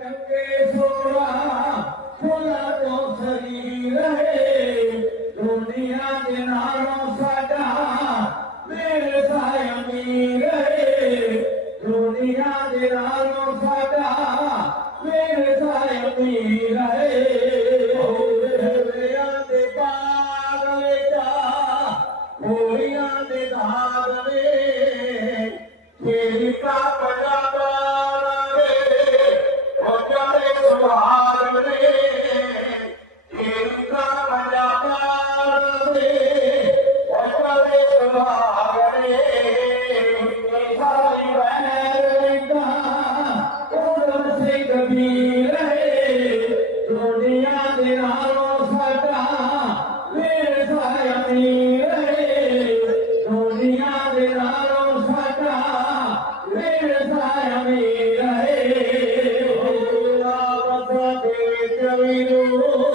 کے سورا کلا کو سری رہے دنیا دے I am here. I am here. I am